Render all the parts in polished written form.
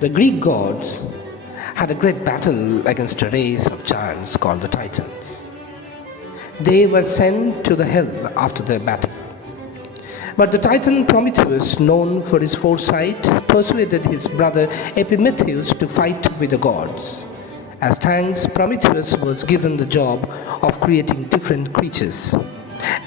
The Greek gods had a great battle against a race of giants called the Titans. They were sent to the hell after their battle. But the Titan Prometheus, known for his foresight, persuaded his brother Epimetheus to fight with the gods. As thanks, Prometheus was given the job of creating different creatures.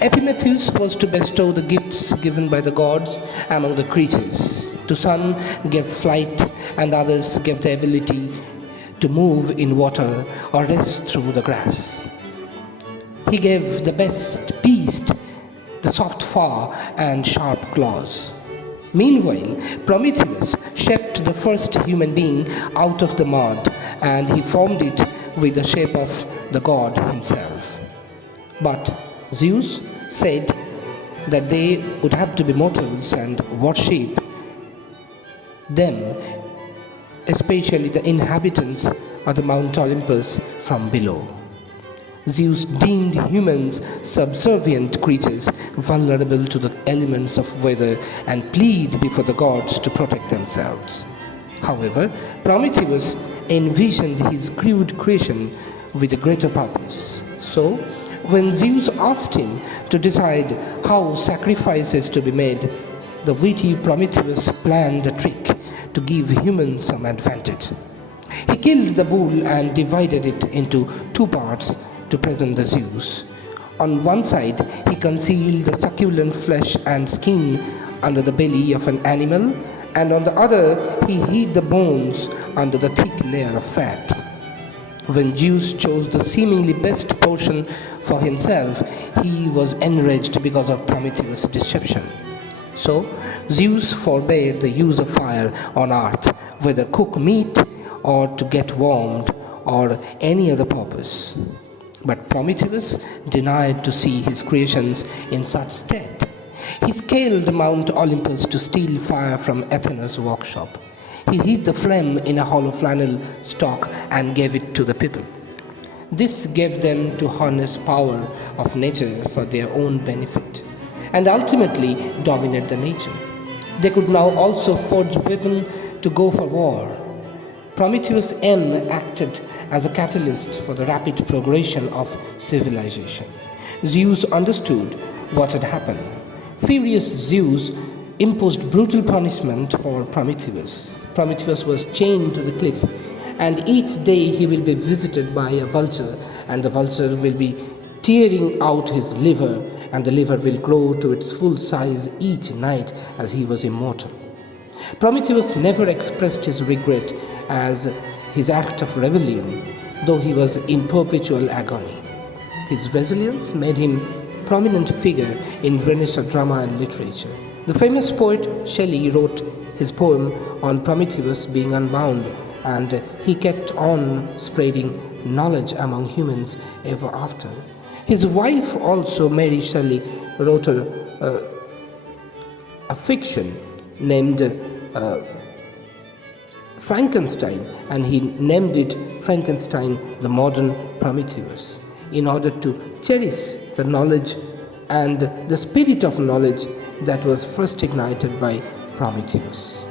Epimetheus was to bestow the gifts given by the gods among the creatures. To some gave flight, and others gave the ability to move in water or rest through the grass. He gave the best beast the soft fur and sharp claws. Meanwhile, Prometheus shaped the first human being out of the mud, and he formed it with the shape of the god himself. But Zeus said that they would have to be mortals and worship them, especially the inhabitants of the Mount Olympus from below. Zeus deemed humans subservient creatures, vulnerable to the elements of weather, and plead before the gods to protect themselves. However, Prometheus envisioned his crude creation with a greater purpose. So, when Zeus asked him to decide how sacrifices to be made, the witty Prometheus planned a trick to give humans some advantage. He killed the bull and divided it into two parts to present the Zeus. On one side, he concealed the succulent flesh and skin under the belly of an animal, and on the other, he hid the bones under the thick layer of fat. When Zeus chose the seemingly best portion for himself, he was enraged because of Prometheus' deception. So, Zeus forbade the use of fire on earth, whether cook meat or to get warmed or any other purpose. But Prometheus denied to see his creations in such state. He scaled Mount Olympus to steal fire from Athena's workshop. He hid the flame in a hollow flannel stalk and gave it to the people. This gave them to harness power of nature for their own benefit, and ultimately dominate the nature. They could now also forge weapons to go for war. Prometheus' aim acted as a catalyst for the rapid progression of civilization. Zeus understood what had happened. Furious Zeus imposed brutal punishment for Prometheus. Prometheus was chained to the cliff, and each day he will be visited by a vulture, and the vulture will be tearing out his liver, and the liver will grow to its full size each night as he was immortal. Prometheus never expressed his regret as his act of rebellion, though he was in perpetual agony. His resilience made him a prominent figure in Renaissance drama and literature. The famous poet Shelley wrote his poem on Prometheus being unbound, and he kept on spreading knowledge among humans ever after. His wife also, Mary Shelley, wrote a fiction named Frankenstein, and he named it Frankenstein, the Modern Prometheus, in order to cherish the knowledge and the spirit of knowledge that was first ignited by Prometheus.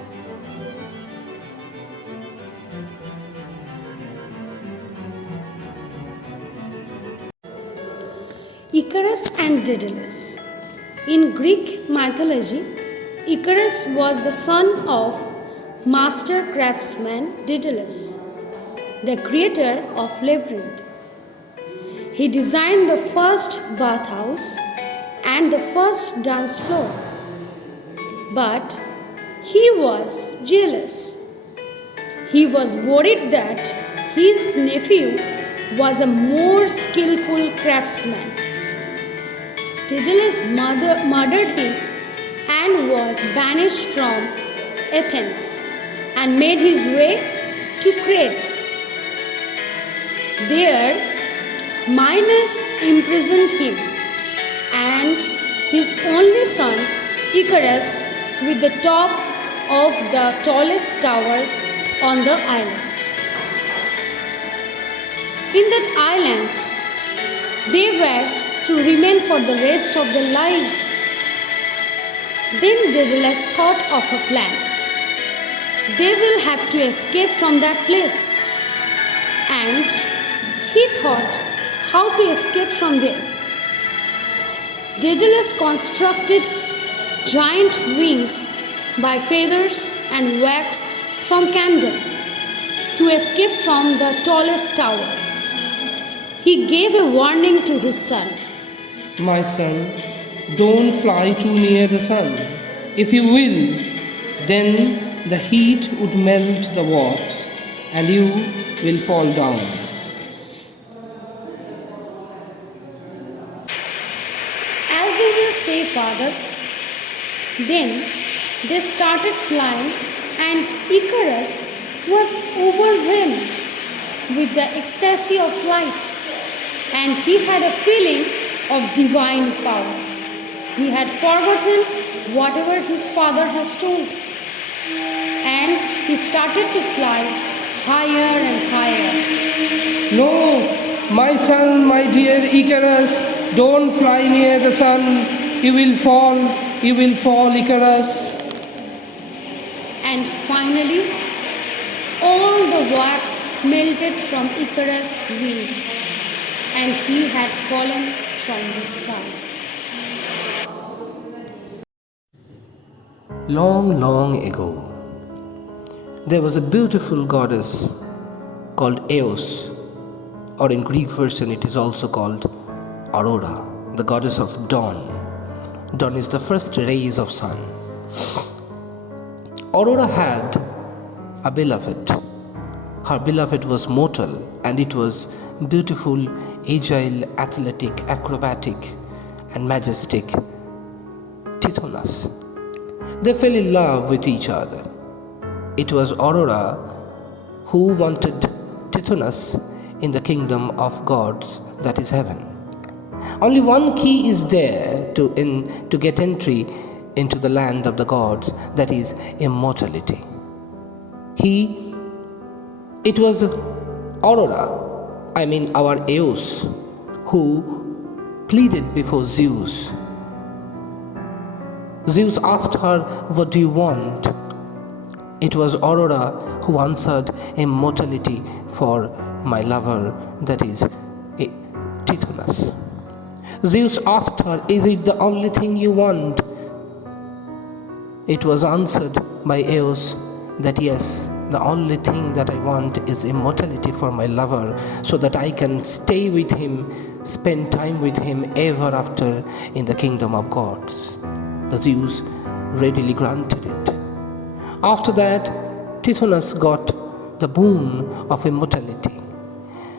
Icarus and Daedalus. In Greek mythology, Icarus was the son of master craftsman Daedalus, the creator of Labyrinth. He designed the first bathhouse and the first dance floor. But he was jealous. He was worried that his nephew was a more skillful craftsman. Daedalus murdered him and was banished from Athens and made his way to Crete. There, Minos imprisoned him and his only son Icarus with the top of the tallest tower on the island. In that island, they were to remain for the rest of their lives. Then Daedalus thought of a plan. they will have to escape from that place. And he thought how to escape from there. Daedalus constructed giant wings by feathers and wax from candle to escape from the tallest tower. He gave a warning to his son. My son, don't fly too near the sun. If you will, then the heat would melt the wax and you will fall down. As you will say, father. Then they started flying, and Icarus was overwhelmed with the ecstasy of flight, and he had a feeling of divine power. He had forgotten whatever his father has told, and he started to fly higher and higher. No, my son, my dear Icarus, don't fly near the sun. You will fall, Icarus. And finally, all the wax melted from Icarus' wings, and he had fallen from the sky. Long, long ago, there was a beautiful goddess called Eos, or in Greek version it is also called Aurora, the goddess of dawn. Dawn is the first rays of sun. Aurora had a beloved. Her beloved was mortal, and it was beautiful, agile, athletic, acrobatic, and majestic Tithonus. They fell in love with each other. It was Aurora who wanted Tithonus in the kingdom of gods, that is heaven. Only one key is there to get entry into the land of the gods, that is immortality. It was Aurora, our Eos, who pleaded before Zeus. Zeus asked her, "What do you want?" It was Aurora who answered, "Immortality for my lover, that is Tithonus." Zeus asked her, "Is it the only thing you want?" It was answered by Eos that yes, the only thing that I want is immortality for my lover, so that I can stay with him, spend time with him ever after in the kingdom of gods. The Zeus readily granted it. After that, Tithonus got the boon of immortality.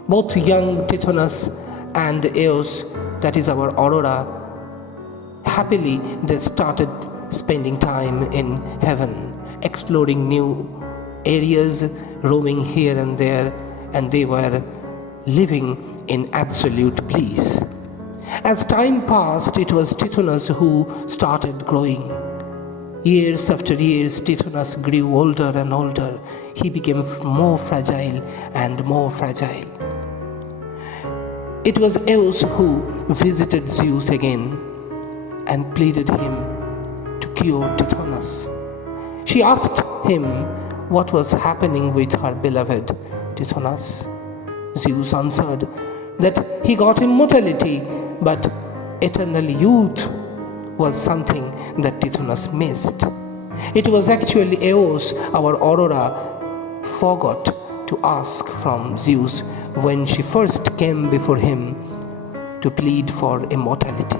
Both young Tithonus and Eos, that is our Aurora, happily they started spending time in heaven, exploring new areas, roaming here and there, and they were living in absolute bliss. As time passed, it was Tithonus who started growing. Years after years, Tithonus grew older and older. He became more fragile and more fragile. It was Eos who visited Zeus again and pleaded him to cure Tithonus. She asked him what was happening with her beloved Tithonus. Zeus answered that he got immortality, but eternal youth was something that Tithonus missed. It was actually Eos, our Aurora, forgot to ask from Zeus when she first came before him to plead for immortality.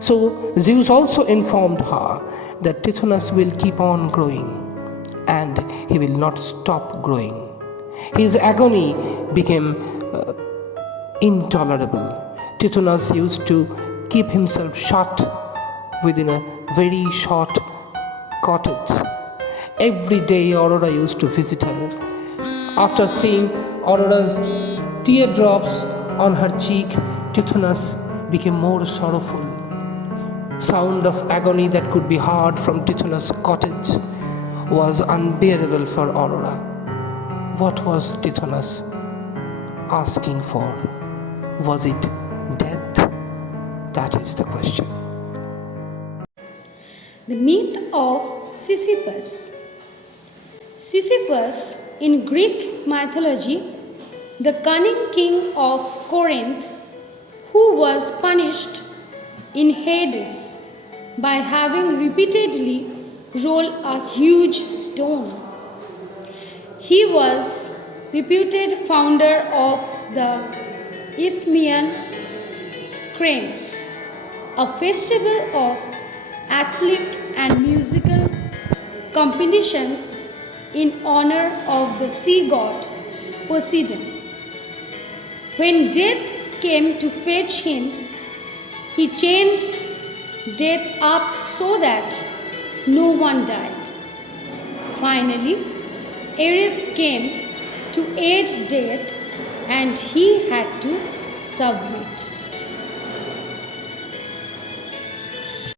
So Zeus also informed her that Tithonus will keep on growing and he will not stop growing. His agony became intolerable. Tithonus used to keep himself shut within a very short cottage. Every day Aurora used to visit her. After seeing Aurora's teardrops on her cheek, Tithonus became more sorrowful. Sound of agony that could be heard from Tithonus' cottage was unbearable for Aurora. What was Tithonus asking for? Was it death? That is the question. The myth of Sisyphus. Sisyphus, in Greek mythology, the cunning king of Corinth, who was punished in Hades by having repeatedly rolled a huge stone. He was reputed founder of the Isthmian Games, a festival of athletic and musical competitions in honor of the sea god Poseidon. When death came to fetch him, he chained death up so that no one died. Finally, Ares came to aid death and he had to submit.